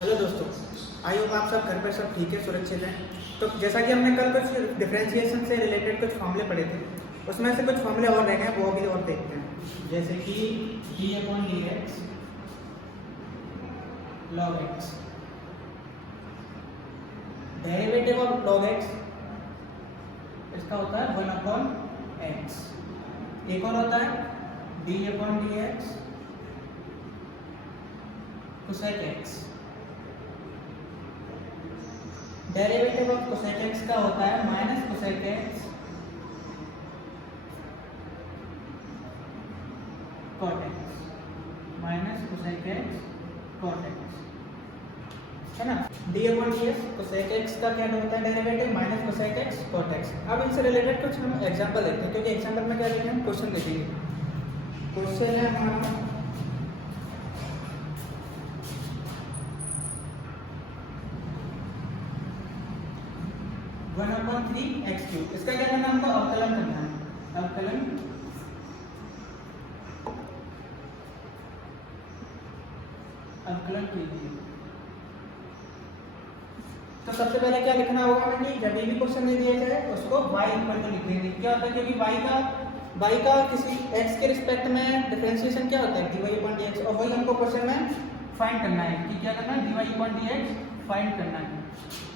Hello दोस्तों, I hope आप सब घर पर सब ठीक है, सुरक्षित हैं। तो जैसा कि हमने कल कुछ डिफरेंशिएशन से रिलेटेड कुछ फॉर्मूले पढ़े थे, उसमें से कुछ फॉर्मूले और रह गए हैं, वो भी और देखते हैं। जैसे कि d/dx log x, derivative of log x इसका होता है 1/x। एक और होता है d/dx cosec x, derivative of cosec x का होता है minus cosec x cot x, minus cosec x cot x, है ना। d/dx कोसेक एक्स का क्या होता है derivative, minus cosec x cot x. अब इनसे रिलेटेड कुछ हम एग्जांपल देखते हैं, क्योंकि एग्जांपल में क्या लिखे हैं, क्वेश्चन देखेंगे। क्वेश्चन है हमारा 1/3x³। इसका क्या करना है, हमको अवकलन करना है। अवकलन कीजिए। तो सबसे पहले क्या लिखना होगा हमें कि जब भी क्वेश्चन दे दिया जाए उसको y इक्वल टू लिख देंगे। क्या होता है, क्योंकि y का किसी x के रिस्पेक्ट में डिफरेंशिएशन क्या होता है, dy/dx, और वही हमको क्वेश्चन में फाइंड करना है कि क्या करना है, dy/dx फाइंड करना है।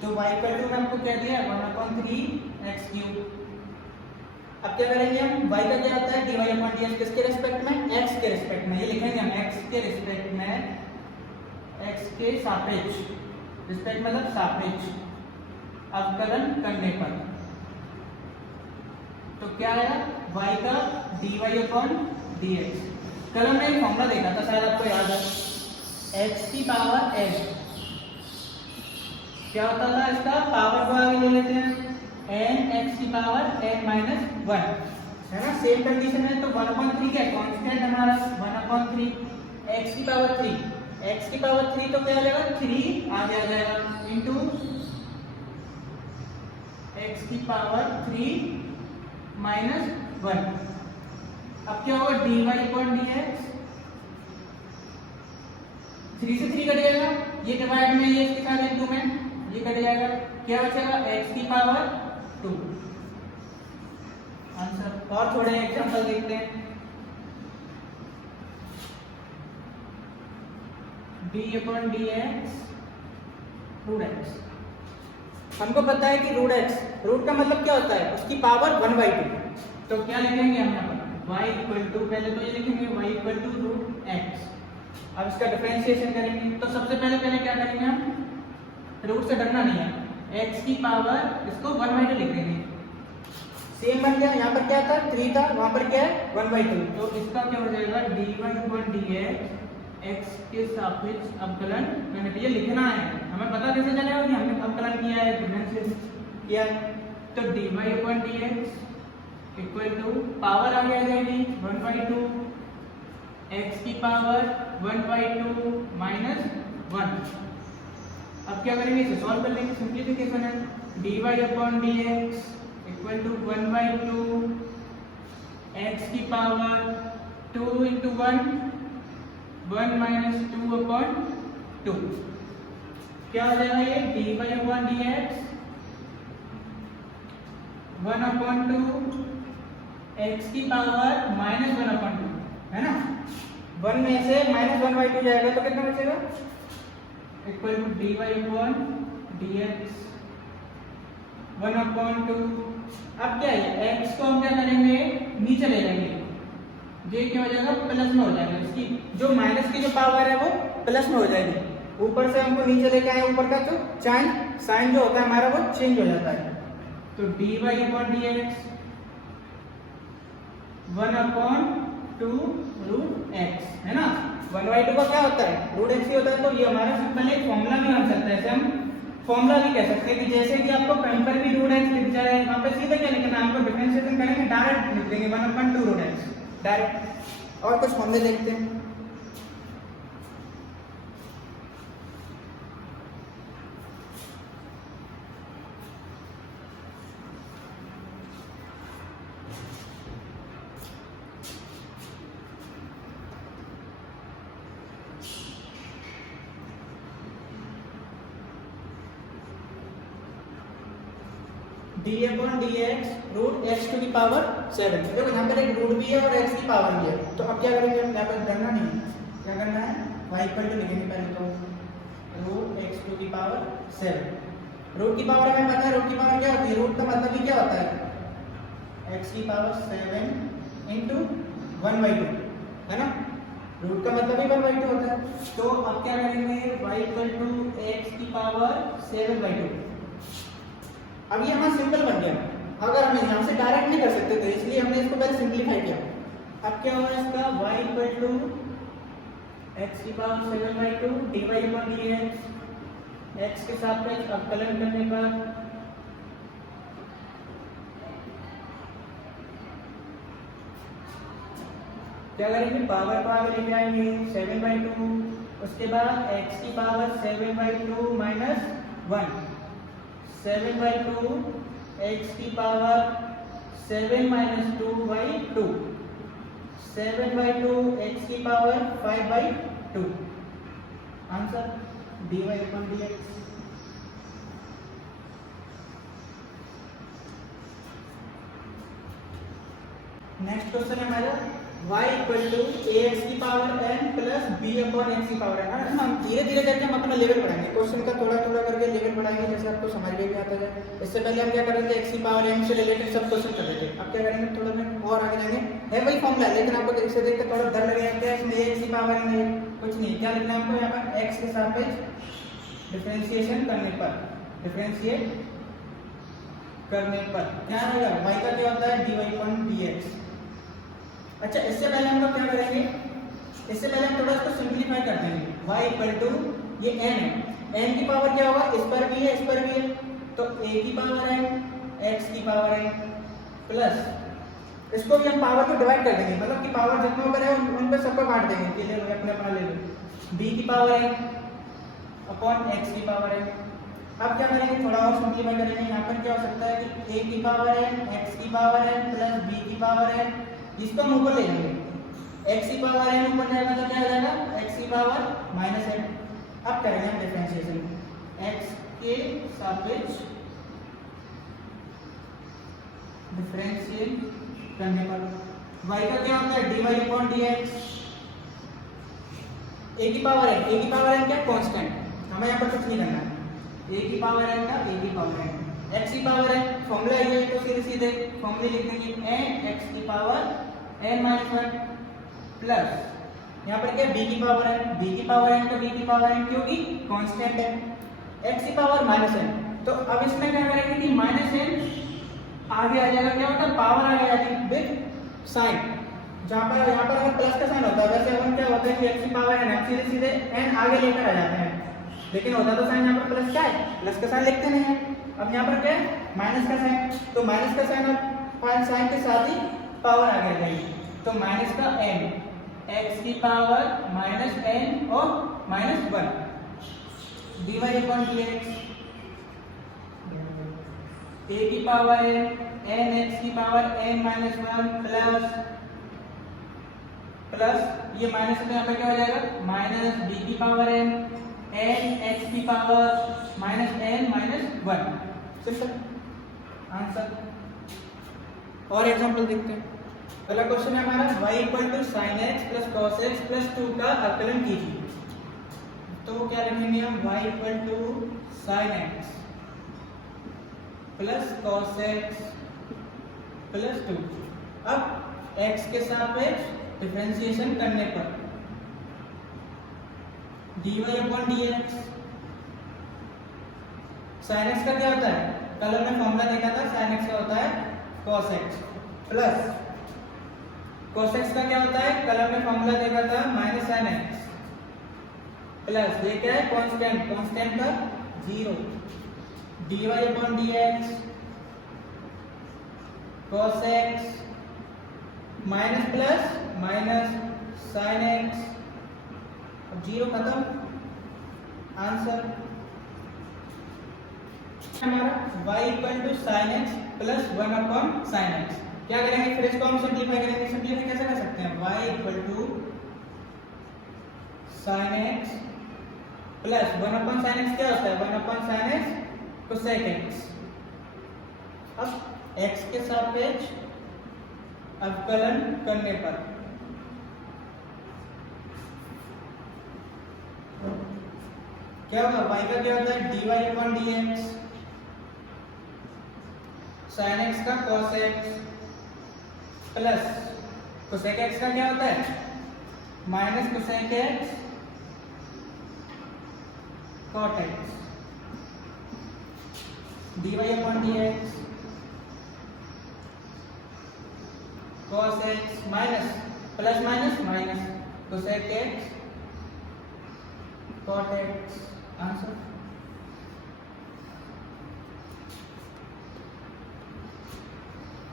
तो y इक्वल टू में हमको क्या दिया है 1/3x³। अब क्या करेंगे हम, y का क्या होता है dy/dx किसके रिस्पेक्ट में, x के रिस्पेक्ट में। ये लिखेंगे हम x के रिस्पेक्ट में, x के सापेक्ष, रिस्पेक्ट मतलब सापेक्ष, अवकलन करने पर। तो क्या आया, y का dy/dx। कल हमने एक फॉर्मूला देखा था, शायद आपको याद है, x की पावर n। क्या होता था, इसका पावर को आगे ले लेते हैं, n x की पावर n-1, है ना। सेम कंडीशन है। तो 1/3 क्या कांस्टेंट हमारा 1/3 x की पावर 3, x की पावर 3 तो क्या आ जाएगा, 3 आगे आ जाएगा इनटू x की पावर 3 -1। अब क्या होगा, dy/dx 3 से 3 कट जाएगा, ये डिवाइड में ये इसके साथ इनटू में ये कट जाएगा, क्या बचेगा x की पावर 2। आंसर। और थोड़े एग्जांपल देखते हैं। d/dx रूट x, हमको पता है कि रूट x, रूट का मतलब क्या होता है, उसकी पावर 1/2। तो क्या लिखेंगे हम यहाँ पर, y इक्वल टू, पहले तो ये लिखेंगे y equal to root x। अब इसका डिफरेंशिएशन करेंगे। तो सबसे पहले क्या करेंगे हम, रूट से डरना नहीं है, x की पावर इसको 1/2 लिख देंगे। सेम बन गया, यहाँ पर क्या था 3 था, वहां पर क्या है 1/2। तो इसका क्या हो जाएगा, dy/dx x के सापेक्ष अवकलन करने पे। ये लिखना है, हमें पता कैसे चलेगा कि हमने अवकलन किया है, डिफरेंशिएशन किया है। तो dy/dx इक्वल टू पावर आगे आ जाएगी 1/2, x की पावर 1/2 -1। अब क्या करेंगे, इसे सॉल्व कर लेंगे, सिंप्लीफिकेशन है। dy/dx इक्वल टू 1/2 x की पावर 2 × 1 2/2। क्या हो जाएगा ये, dy/dx 1/2 x की पावर -1/2, है ना। 1 में से -1/2 जाएगा तो कितना बचेगा, इक्वल टू dy/dx 1/2। अब क्या है, x को हम क्या करेंगे, नीचे ले जाएंगे, ये क्या हो जाएगा, प्लस में हो जाएगा। इसकी जो माइनस की जो पावर है वो प्लस में हो जाएगी। ऊपर से हमको नीचे लेके आए, ऊपर का जो साइन जो होता है हमारा वो चेंज हो जाता है। तो dy/dx 1/2 रूट x, है ना। 1/2 का क्या होता है, रूट x ही होता है। तो ये हमारा सिंपल एक फॉर्मूला भी बन सकता है, ऐसे हम फॉर्मूला भी कह सकते हैं कि जैसे कि आपको कहीं पर भी रूट x लिख जाए, वहां पे सीधे क्या लिखना है, हमको डिफरेंशिएशन करेंगे, डायरेक्ट लिख देंगे 1/2 रूट x डायरेक्ट। और कुछ फॉर्मूले देखते हैं। D upon d x root x to the power 7। देखो यहाँ पर एक रूट भी है और एक्स की पावर भी है, तो अब क्या करेंगे, यहाँ पर करना नहीं है, क्या करना है, y इक्वल टू लिखेंगे पहले तो root x to the power 7। Root की पावर हमें पता है, रूट की पावर क्या होती है, रूट का मतलब ही क्या होता है, एक्स की पावर 7 इंटू 1/2, है ना, रूट का मतलब ही 1/2 होता है। तो अब क्या करेंगे, y इक्वल टू एक्स की पावर 7/2। अब ये हमारा सिंपल बन गया, अगर हम यहाँ से डायरेक्ट नहीं कर सकते थे इसलिए हमने इसको पहले सिंपलीफाई किया। अब क्या होगा इसका, y इक्वल टू एक्स की power 7/2 dy upon dx, x के सापेक्ष अवकलन करने पर क्या करेंगे, पावर को आगे लेके आएंगे 7/2, उसके बाद x की पावर 7/2 माइनस 1, 7/2 x की पावर 7 माइनस 2/2, 7/2 x की power 5/2, answer dy upon dx। Next question है हमारा y इक्वल टू ax की power n plus b upon x की पावर n। हम धीरे धीरे करके हम अपना लेवल बढ़ाएंगे, क्वेश्चन का थोड़ा थोड़ा करके लेवल बढ़ाएंगे, जैसे आपको समझ में भी आता जाए। इससे पहले हम क्या करेंगे, x की पावर n से रिलेटेड सब क्वेश्चन कर रहे थे, अब क्या करेंगे, थोड़ा में और आगे जाएंगे, है वही फॉर्मूला है लेकिन आपको इससे देख के थोड़ा डर लगेगा क्या इसमें x की पावर n है, कुछ नहीं, क्या लिखना है हमको, यहाँ पर x के सापेक्ष डिफरेंशिएशन करने पर, डिफरेंशिएट करने पर क्या आएगा, y का क्या होता है dy अपॉन dx। अच्छा, इससे पहले हम लोग क्या करेंगे, इससे पहले हम थोड़ा इसको सिंपलीफाई कर देंगे। y इक्वल टू ये n है, n की पावर क्या होगा, इस पर भी है इस पर भी है, तो a की पावर n x की पावर n प्लस इसको भी हम पावर को डिवाइड कर देंगे, मतलब कि पावर जितने ऊपर है उन पे सबको काट देंगे कि ले लो अपने अपना ले लो, b की पावर n अपॉन x की पावर n। अब क्या करेंगे, थोड़ा और सिंपलीफाई करेंगे, यहाँ पर क्या हो सकता है कि a की पावर n x की पावर n प्लस b की पावर n, इसको हम ऊपर ले लेंगे, x की पावर n ऊपर जाएगा तो क्या हो जाएगा, x की पावर माइनस n। अब करेंगे हम डिफरेंशिएशन, x के सापेक्ष डिफरेंशिएट करने पर y का क्या होता है dy अपॉन dx, a की पावर n क्या कांस्टेंट, हमें यहाँ पर कुछ नहीं करना है, a की पावर n का a की पावर n, x की पावर n फॉर्मूला है तो सीधे सीधे फॉर्मूले लिख देंगे n x की पावर n माइनस 1 प्लस यहाँ पर क्या b की पावर n, b की पावर n तो b की पावर n क्योंकि कांस्टेंट है, x की पावर माइनस n, तो अब इसमें क्या करेंगे कि माइनस n आगे आ जाएगा, क्या होता है पावर आ जाएगी विद साइन, जहाँ पर यहाँ पर अगर प्लस का साइन होता है वैसे अपन क्या होता है कि x की पावर n सीधे सीधे n आगे लेकर आ जाते हैं, लेकिन होता तो साइन यहाँ पर प्लस क्या है, प्लस का साइन लिखते नहीं है। अब यहाँ पर क्या है माइनस का साइन, तो माइनस का साइन और साइन के साथ ही पावर आगे आ जाएगी, तो माइनस का n, x की पावर माइनस n और minus 1 dy upon dx, a की पावर n x की पावर n माइनस 1 प्लस ये माइनस में यहाँ पे क्या हो जाएगा माइनस b की पावर n x की power minus n minus 1। Simple answer. और एग्जांपल देखते हैं, पहला क्वेश्चन है हमारा y equal to sin x plus cos x plus 2 का अवकलन कीजिए। तो क्या लिखेंगे हम, y equal to sin x plus cos x plus 2। अब x के सापेक्ष डिफरेंशिएशन करने पर dy upon dx, sin x का क्या होता है, कल हमने फॉर्मूला देखा था, sin x का होता है cos x plus cos x का क्या होता है, कल हमने फॉर्मूला देखा था माइनस sin x प्लस ये क्या है कांस्टेंट, कांस्टेंट का 0 dy upon dx cos x minus plus minus sin x, अब 0 खत्म, आंसर हमारा y equal to sin x plus 1 upon sin x। क्या करेंगे फिर इसको हम सिंपलीफाई करेंगे, सिंपलीफाई कैसे कर सकते हैं, y equal to sin x plus 1 upon sin x क्या होता है 1 upon sin x cosec x। अब x के सापेक्ष अवकलन करने पर क्या होगा, y का क्या होता है dy upon dx, sin x का cos x plus cosec x का क्या होता है minus cosec x cot x, dy upon dx cos x minus plus minus minus cosec x cot x। Answer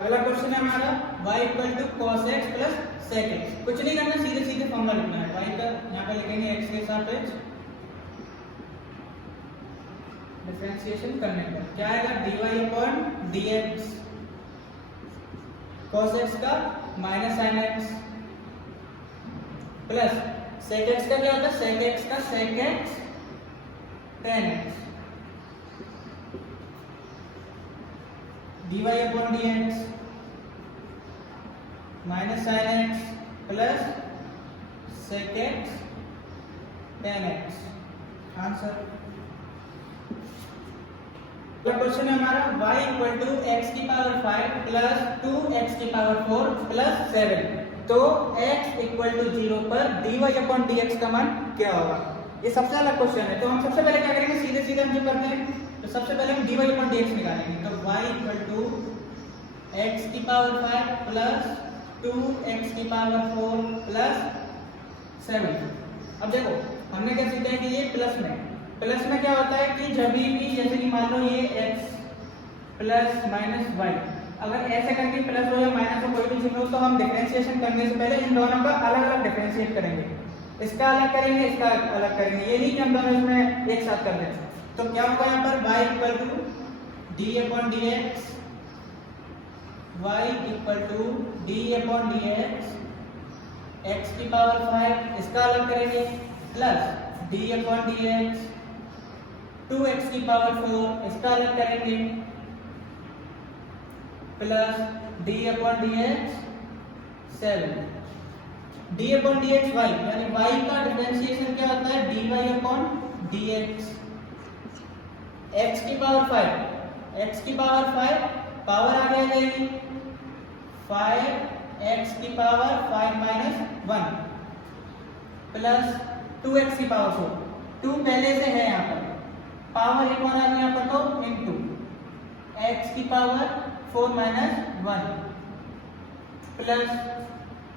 अगला क्वेश्चन है हमारा y equal to cos x plus sec x। कुछ नहीं करना, सीधे सीधे फॉर्मूला लिखना है। y का यहाँ पे लिखेंगे x के सापेक्ष डिफरेंशिएशन करने पर क्या आएगा dy upon dx, cos x का minus sin x plus sec x का क्या होता है sec x का sec x tan x, dy upon dx minus sin x plus sec x tan x। Answer question है हमारा y इक्वल टू x की power 5 plus 2x की power 4 plus 7। तो x इक्वल टू 0 पर dy upon dx का मान क्या होगा, ये सबसे अलग क्वेश्चन है। तो हम सबसे पहले क्या करेंगे, सीधे सीधे हम जो करते हैं, तो सबसे पहले हम dy अपॉन dx निकालेंगे। तो y इक्वल टू x की पावर 5 प्लस 2x की पावर 4 प्लस 7। अब देखो हमने क्या सीखा है कि ये प्लस में क्या होता है कि जब भी जैसे कि मान लो ये x प्लस माइनस y, अगर ऐसे करके प्लस हो या माइनस हो कोई भी चिन्ह हो, तो हम डिफरेंशिएशन करने से पहले इन दोनों का अलग अलग डिफरेंशिएट करेंगे, इसका अलग करेंगे इसका अलग करेंगे, ये नहीं कि हम दोनों इसमें एक साथ कर दें। तो क्या होगा यहाँ पर y equal to d upon dx, y equal to d upon dx, x की पावर 5 इसका अलग करेंगे plus d upon dx, 2x की पावर 4 इसका अलग करेंगे plus d upon dx 7, d upon dx y, यानी y का डिफरेंशिएशन क्या होता है dy अपॉन dx, x की पावर 5 पावर आगे आ जाएगी 5x की पावर 5 माइनस 1 प्लस 2x की पावर 4, 2 पहले से है यहाँ पर, पावर एक और आ गया यहाँ पर तो इनटू x की पावर 4 माइनस 1 प्लस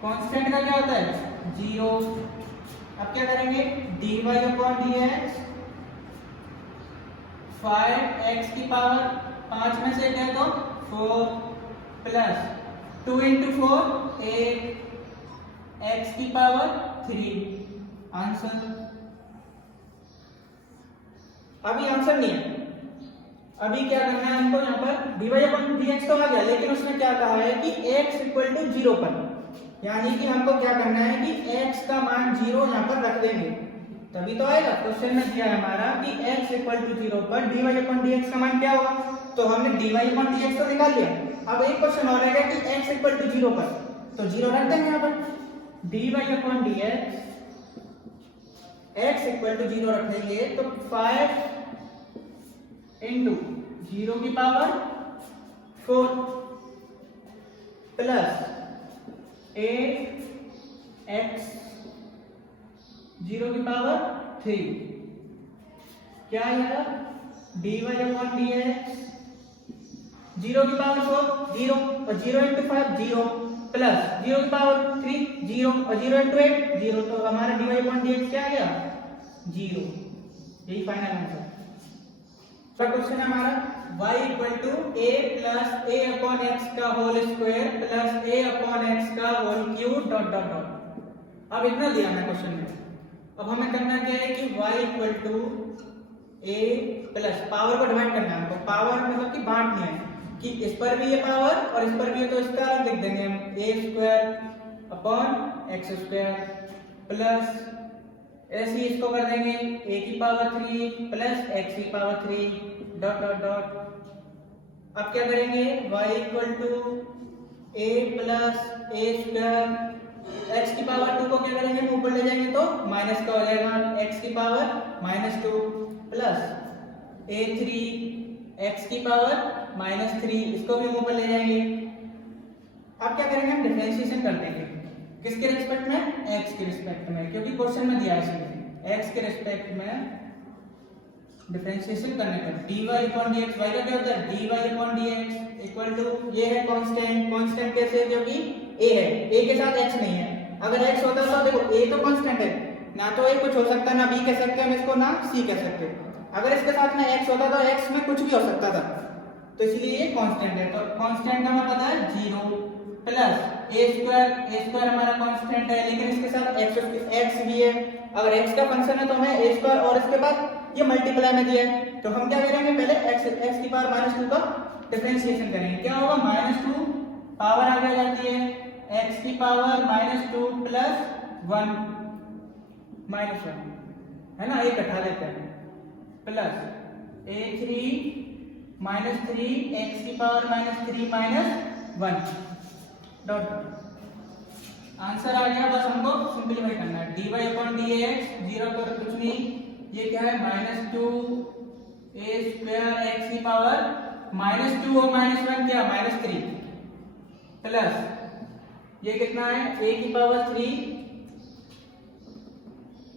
कांस्टेंट का क्या होता है 0। अब क्या करेंगे dy अपॉन dx, 5x की पावर 5 में से क्या तो 4 प्लस 2 इंटू 4 8 x की पावर 3। आंसर अभी आंसर नहीं है, अभी क्या करना है हमको, यहाँ पर dy अपॉन dx तो आ गया, लेकिन उसने क्या कहा है कि x इक्वल टू 0 पर, यानी कि हमको क्या करना है कि x का मान 0 यहाँ पर रख देंगे तभी तो आएगा। क्वेश्चन में दिया है हमारा कि x इक्वल टू 0 पर dy अपॉन dx का मान क्या होगा, तो हमने dy अपॉन dx तो निकाल लिया। अब एक क्वेश्चन और रहेगा कि x इक्वल टू 0 पर, तो 0 रख देंगे यहाँ पर, dy upon dx x equal to 0 रखेंगे तो 5 इंटू 0 की पावर 4 प्लस 8x 0 की पावर 3, क्या आएगा dy अपॉन dx 0 की पावर 4 0 और 0 इंटू 5 0 प्लस 0 की पावर 3 0 और 0 इंटू 8 0, तो हमारा dy अपॉन dx क्या आ गया 0। यही फाइनल आंसर। तो क्वेश्चन है हमारा y equal to a plus a upon x का whole square plus a upon x का whole cube dot dot dot. अब इतना दिया है क्वेश्चन में, अब हमें करना क्या है कि y equal to a plus power को डिवाइड करना है हमको, पावर मतलब कि बांटनी है कि इस पर भी ये पावर और इस पर भी है, तो इसका लिख देंगे हम a square upon x square plus ऐसे ही इसको कर देंगे a की पावर 3 प्लस x की पावर 3 डॉट डॉट डॉट अब क्या करेंगे, y equal to a plus a square, x की पावर 2 को क्या करेंगे, ऊपर ले जाएंगे तो माइनस का हो जाएगा, x की पावर -2 प्लस a3 x की पावर -3, इसको भी ऊपर ले जाएंगे। अब क्या करेंगे, हम डिफरेंशिएशन कर देंगे, किसके रिस्पेक्ट में, x के रिस्पेक्ट में, क्योंकि क्वेश्चन में दिया है इसलिए x के रिस्पेक्ट में डिफरेंशिएशन करने पर dy अपॉन dx, y का क्या होता है dy upon dx equal to, ये है कांस्टेंट, कांस्टेंट कैसे है, क्योंकि a है, a के साथ x नहीं है, अगर x होता तो देखो a तो कांस्टेंट है, ना तो a कुछ हो सकता है, ना b कह सकते हैं हम इसको, ना c कह सकते हैं, अगर इसके साथ में x होता तो x में कुछ भी हो सकता था, तो इसलिए ये कांस्टेंट है, तो कांस्टेंट का हमें पता है 0 प्लस ए स्क्वायर हमारा कांस्टेंट है, लेकिन इसके साथ x भी है, अगर x का फंक्शन है तो हमें a स्क्वायर और इसके बाद ये मल्टीप्लाई में दिया है, तो हम क्या करेंगे, पहले x की पावर -2 का डिफरेंशिएशन करेंगे, क्या होगा, -2 पावर आगे आ जाती है, x की पावर -2 प्लस 1 -1 है ना, एक हटा लेते हैं, प्लस a3 -3 x की पावर -3 -1 डॉट, आंसर आ गया, बस हमको सिंपलीफाई करना है, dy अपॉन dx 0 पर कुछ नहीं, ये क्या है -2 a स्क्वायर x की पावर -2 और -1 क्या -3 प्लस ये कितना है a की पावर 3,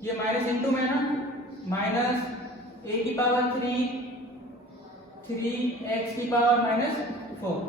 ये माइनस इंटू में ना, माइनस a की पावर 3 3 x की पावर -4